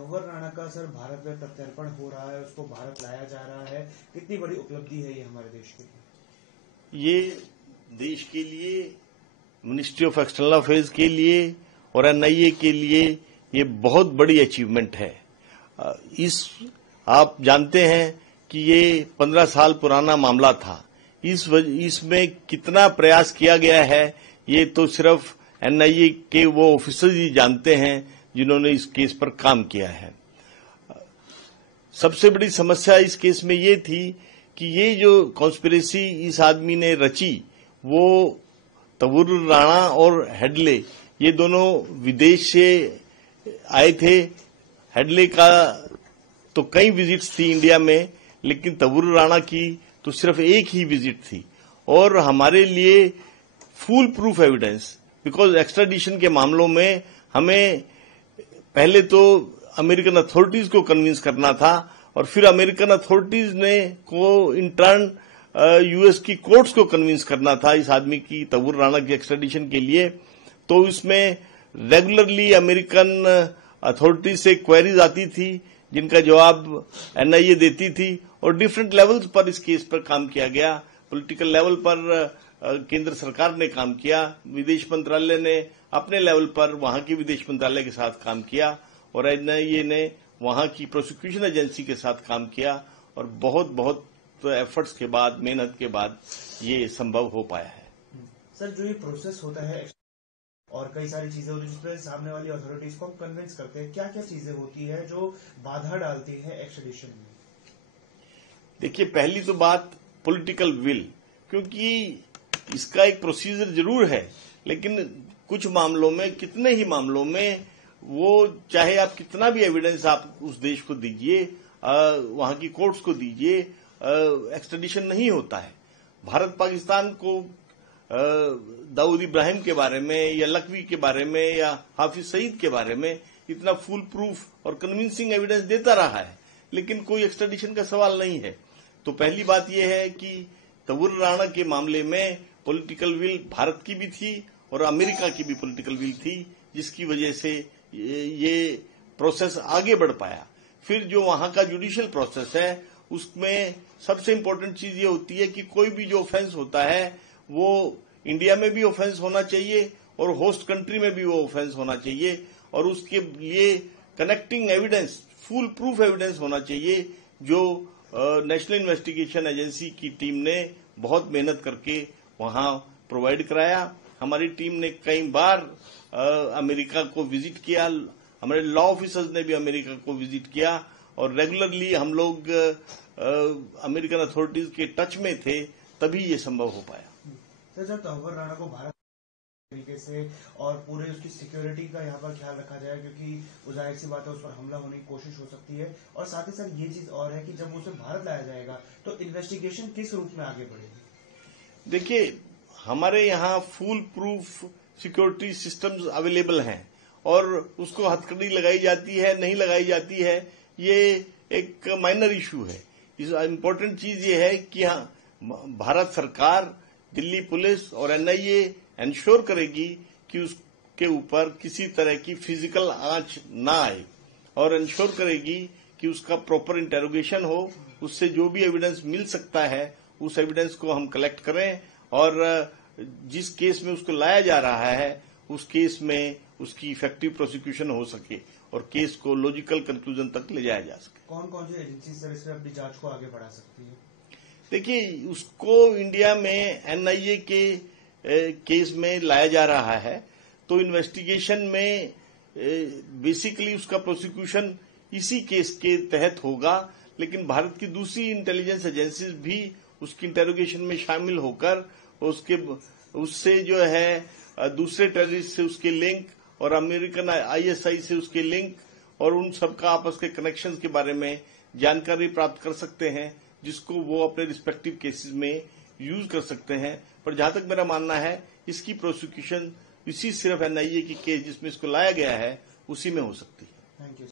तंवर राणा का सर भारत में प्रत्यर्पण हो रहा है, उसको भारत लाया जा रहा है, कितनी बड़ी उपलब्धि है ये हमारे देश के लिए? ये देश के लिए, मिनिस्ट्री ऑफ एक्सटर्नल अफेयर्स के लिए और एनआईए के लिए ये बहुत बड़ी अचीवमेंट है। आप जानते हैं कि ये 15 साल पुराना मामला था। इसमें कितना प्रयास किया गया है ये तो सिर्फ एनआईए के वो ऑफिसर्स ही जानते हैं जिन्होंने इस केस पर काम किया है। सबसे बड़ी समस्या इस केस में ये थी कि ये जो कॉन्स्पिरेसी इस आदमी ने रची वो तंवर राणा और हेडले ये दोनों विदेश से आए थे। हेडले का तो कई विजिट्स थी इंडिया में, लेकिन तंवर राणा की तो सिर्फ एक ही विजिट थी। और हमारे लिए full proof evidence, because extradition के मामलों में हमें पहले तो अमेरिकन अथॉरिटीज को कन्विंस करना था और फिर अमेरिकन अथॉरिटीज ने को इंटर्न यूएस की कोर्ट्स को कन्विंस करना था इस आदमी की, तंवर राणा की एक्स्ट्राडिशन के लिए। तो इसमें रेगुलरली अमेरिकन अथॉरिटीज से क्वेरीज आती थी जिनका जवाब एनआईए देती थी और डिफरेंट लेवल्स पर इस केस पर काम किया गया। पॉलिटिकल लेवल पर केंद्र सरकार ने काम किया, विदेश मंत्रालय ने अपने लेवल पर वहां के विदेश मंत्रालय के साथ काम किया और एनआईए ने वहां की प्रोसिक्यूशन एजेंसी के साथ काम किया और बहुत एफर्ट्स के बाद, मेहनत के बाद ये संभव हो पाया है। सर, जो ये प्रोसेस होता है और कई सारी चीजें होती है जिसमें सामने वाली अथॉरिटीज को कन्विंस करते हैं, क्या क्या चीजें होती है जो बाधा डालती है एक्स्ट्रेडिशन में? देखिए, पहली तो बात पॉलिटिकल विल, क्योंकि इसका एक प्रोसीजर जरूर है, लेकिन कुछ मामलों में, कितने ही मामलों में, वो चाहे आप कितना भी एविडेंस आप उस देश को दीजिए, वहां की कोर्ट्स को दीजिए, एक्स्ट्रेडिशन नहीं होता है। भारत पाकिस्तान को दाऊद इब्राहिम के बारे में या लखवी के बारे में या हाफिज सईद के बारे में इतना फुल प्रूफ और कन्विंसिंग एविडेंस देता रहा है, लेकिन कोई एक्स्ट्रेडिशन का सवाल नहीं है। तो पहली बात यह है कि तंवर राणा के मामले में पॉलिटिकल विल भारत की भी थी और अमेरिका की भी पॉलिटिकल विल थी, जिसकी वजह से ये प्रोसेस आगे बढ़ पाया। फिर जो वहां का जुडिशियल प्रोसेस है उसमें सबसे इम्पोर्टेंट चीज ये होती है कि कोई भी जो ऑफेंस होता है वो इंडिया में भी ऑफेंस होना चाहिए और होस्ट कंट्री में भी वो ऑफेंस होना चाहिए और उसके लिए connecting evidence, full proof evidence होना चाहिए, जो नेशनल इन्वेस्टिगेशन एजेंसी की टीम ने बहुत मेहनत करके वहां प्रोवाइड कराया। हमारी टीम ने कई बार अमेरिका को विजिट किया, हमारे लॉ ऑफिसर्स ने भी अमेरिका को विजिट किया और रेगुलरली हम लोग अमेरिकन अथॉरिटीज के टच में थे, तभी ये संभव हो पाया। सर, जब तंवर राणा को भारत तरीके से और पूरे उसकी सिक्योरिटी का यहाँ पर ख्याल रखा जाए, क्योंकि जाहिर सी बात है उस पर हमला होने की कोशिश हो सकती है, और साथ ही साथ ये चीज और है कि जब उसे भारत लाया जाएगा तो इन्वेस्टिगेशन किस रूप में आगे बढ़ेगी? देखिए, हमारे यहाँ full proof security systems available हैं और उसको हथकड़ी लगाई जाती है, नहीं लगाई जाती है, ये एक माइनर इशू है। इस इम्पोर्टेंट चीज ये है कि हाँ, भारत सरकार, दिल्ली पुलिस और एनआईए एंश्योर करेगी कि उसके ऊपर किसी तरह की फिजिकल आंच ना आए और एंश्योर करेगी कि उसका प्रॉपर इंटेरोगेशन हो, उससे जो भी एविडेंस मिल सकता है उस एविडेंस को हम कलेक्ट करें और जिस केस में उसको लाया जा रहा है उस केस में उसकी इफेक्टिव प्रोसिक्यूशन हो सके और केस को लॉजिकल कंक्लूजन तक ले जाया जा सके। कौन कौन सी एजेंसी सर इसमें अपनी जांच को आगे बढ़ा सकती है? देखिए, उसको इंडिया में एनआईए के केस में लाया जा रहा है, तो इन्वेस्टिगेशन में बेसिकली उसका प्रोसिक्यूशन इसी केस के तहत होगा, लेकिन भारत की दूसरी इंटेलिजेंस एजेंसीज भी उसकी इंटेरोगेशन में शामिल होकर उससे जो है दूसरे टेररिस्ट से उसके लिंक और अमेरिकन आईएसआई से उसके लिंक और उन सबका आपस के कनेक्शंस के बारे में जानकारी प्राप्त कर सकते हैं, जिसको वो अपने रिस्पेक्टिव केसेस में यूज कर सकते हैं। पर जहां तक मेरा मानना है, इसकी प्रोसिक्यूशन इसी सिर्फ एनआईए की केस जिसमें इसको लाया गया है उसी में हो सकती है। Thank you.